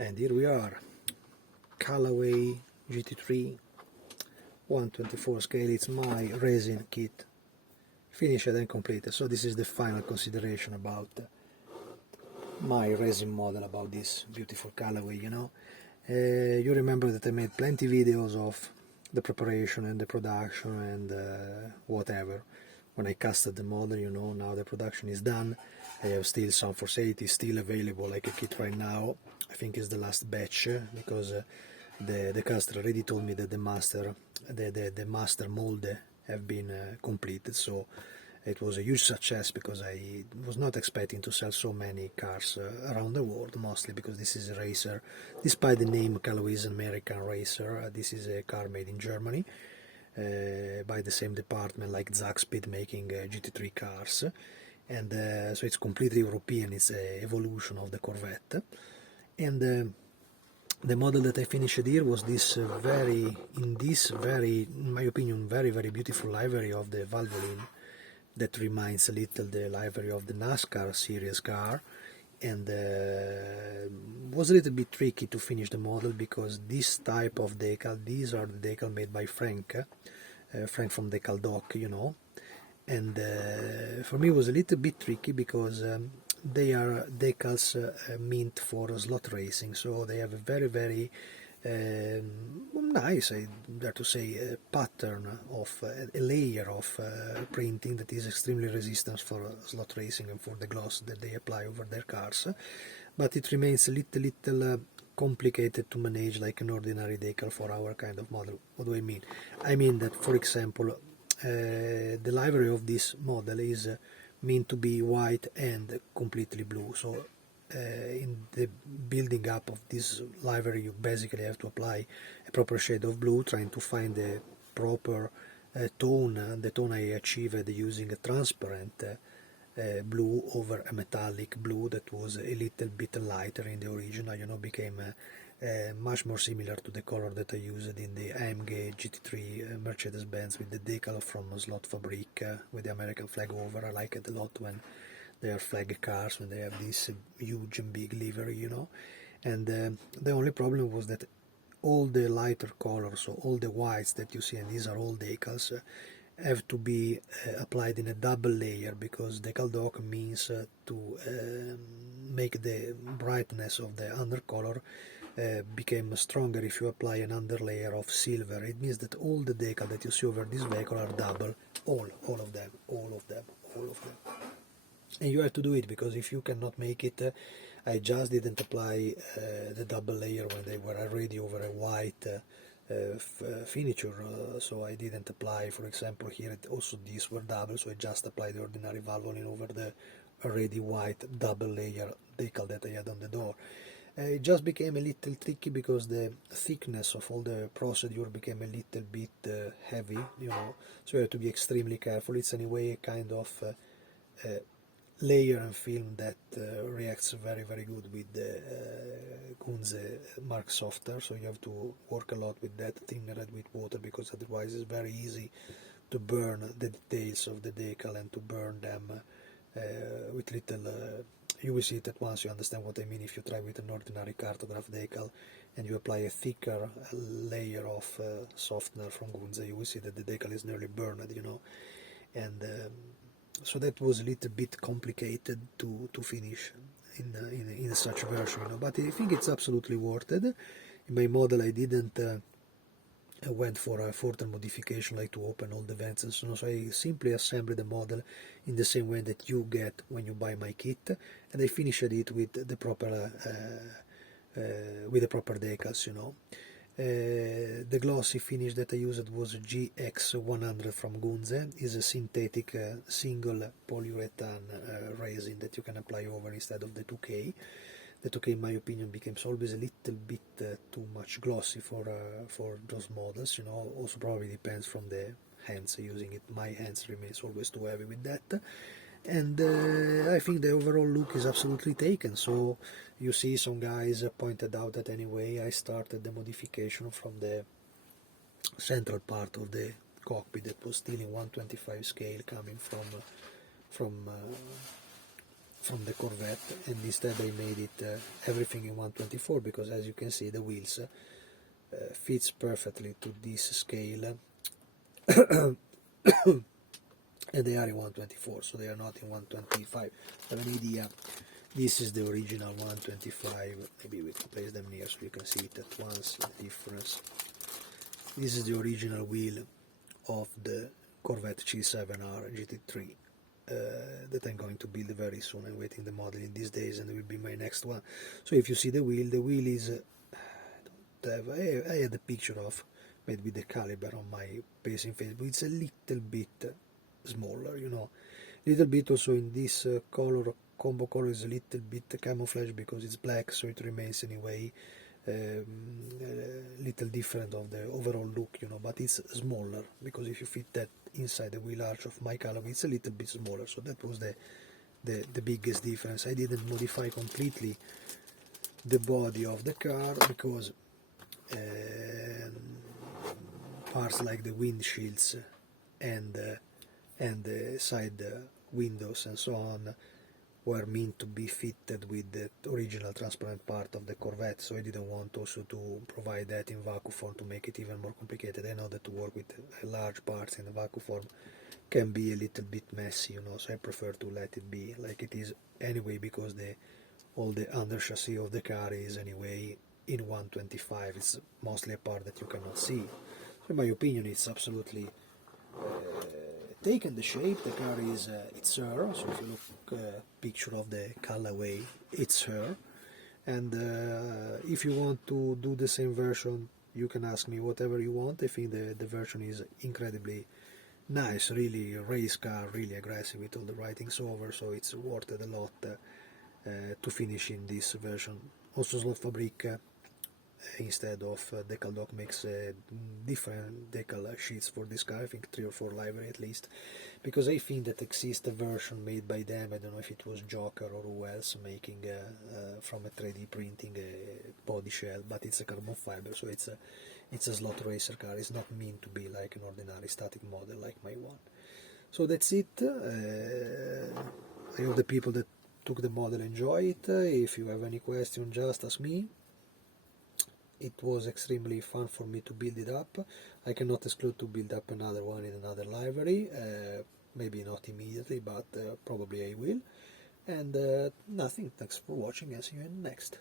And here we are, Callaway GT3 124 scale. It's my resin kit, finished and completed. So this is the final consideration about my resin model, about this beautiful Callaway, you know. You remember that I made plenty videos of the preparation and the production and whatever. When I casted the model, you know, now the production is done. I have still some for sale. It is still available like a kit right now. I think it's the last batch because the caster already told me that the master mold have been completed. So it was a huge success because I was not expecting to sell so many cars around the world, mostly because this is a racer. Despite the name Callaway is an American racer, this is a car made in Germany by the same department like Zaxpid making GT3 cars. And so it's completely European, it's an evolution of the Corvette. And the model that I finished here was this in my opinion, very beautiful livery of the Valvoline that reminds a little the livery of the NASCAR series car, and was a little bit tricky to finish the model because this type of decal, these are the decal made by Frank from Decal Doc, you know, and for me it was a little bit tricky because they are decals meant for slot racing, so they have a very nice, I dare to say, pattern of a layer of printing that is extremely resistant for slot racing and for the gloss that they apply over their cars, but it remains a little complicated to manage like an ordinary decal for our kind of model. What do I mean? I mean that, for example, the livery of this model is meant to be white and completely blue, so in the building up of this livery you basically have to apply a proper shade of blue, trying to find the proper tone, the tone I achieved using a transparent blue over a metallic blue that was a little bit lighter in the original, you know, became much more similar to the color that I used in the AMG GT3 Mercedes-Benz with the decal from Slot Fabric with the American flag over. I like it a lot when they are flag cars, when they have this huge and big livery, you know. And the only problem was that all the lighter colors, so all the whites that you see, and these are all decals, have to be applied in a double layer because decal dock means to make the brightness of the undercolor became stronger if you apply an underlayer of silver. It means that all the decal that you see over this vehicle are double, all of them. And you have to do it because if you cannot make it, I just didn't apply the double layer when they were already over a white finiture, so I didn't apply, for example, here also these were double, so I just applied the ordinary Valvoline over the already white double layer decal that I had on the door. It just became a little tricky because the thickness of all the procedure became a little bit heavy, you know, so you have to be extremely careful. It's anyway a kind of layer and film that reacts very good with the Gunze Mark Softer, so you have to work a lot with that, thinner it with water, because otherwise it's very easy to burn the details of the decal and to burn them with little you will see it at once, you understand what I mean if you try with an ordinary cartograph decal and you apply a thicker layer of softener from Gunze, you will see that the decal is nearly burned, you know, and so that was a little bit complicated to finish in such a version, you know, but I think it's absolutely worth it. In my model I didn't I went for a further modification like to open all the vents and so on, so I simply assembled the model in the same way that you get when you buy my kit, and I finished it with the proper decals, you know. The glossy finish that I used was GX100 from Gunze. Is a synthetic single polyurethane resin that you can apply over instead of the 2K. The 2K, in my opinion, became always a little bit too much glossy for those models, you know. Also probably depends from the hands using it. My hands remains always too heavy with that. And I think the overall look is absolutely taken. So you see some guys pointed out that anyway I started the modification from the central part of the cockpit that was still in 125 scale, coming from from the Corvette, and instead I made it everything in 124, because as you can see the wheels fits perfectly to this scale, and they are in 124, so they are not in 125. To have an idea, this is the original 125. Maybe we can place them near so you can see it at once, the difference. This is the original wheel of the Corvette C7R GT3 that I'm going to build very soon. I'm waiting the model in these days, and it will be my next one. So if you see the wheel is I had a picture of made with the caliber on my page in Facebook. It's a little bit smaller, you know, little bit also in this color, combo color is a little bit camouflage because it's black, so it remains anyway a little different of the overall look, you know, but it's smaller, because if you fit that inside the wheel arch of my Callaway, it's a little bit smaller, so that was the biggest difference. I didn't modify completely the body of the car, because parts like the windshields and the side windows and so on were meant to be fitted with the original transparent part of the Corvette, so I didn't want also to provide that in vacuum form to make it even more complicated. I know that to work with large parts in the vacuum form can be a little bit messy, you know, so I prefer to let it be like it is anyway, because all the under chassis of the car is anyway in 125. It's mostly a part that you cannot see. So in my opinion, it's absolutely taken the shape. The car is it's her. So if you look picture of the Callaway, it's her. And if you want to do the same version, you can ask me whatever you want. I think the version is incredibly nice, really race car, really aggressive with all the writings over, so it's worth it a lot to finish in this version. Also Slot Fabric instead of decal dock makes different decal sheets for this car, I think 3 or 4 livery at least, because I think that exists a version made by them. I don't know if it was Joker or who else making from a 3D printing a body shell, but it's a carbon fiber, so it's a slot racer car. It's not meant to be like an ordinary static model like my one. So that's it. I hope the people that took the model enjoy it. If you have any question, just ask me. It was extremely fun for me to build it up. I cannot exclude to build up another one in another livery, maybe not immediately, but probably I will. And nothing, thanks for watching, and see you in the next.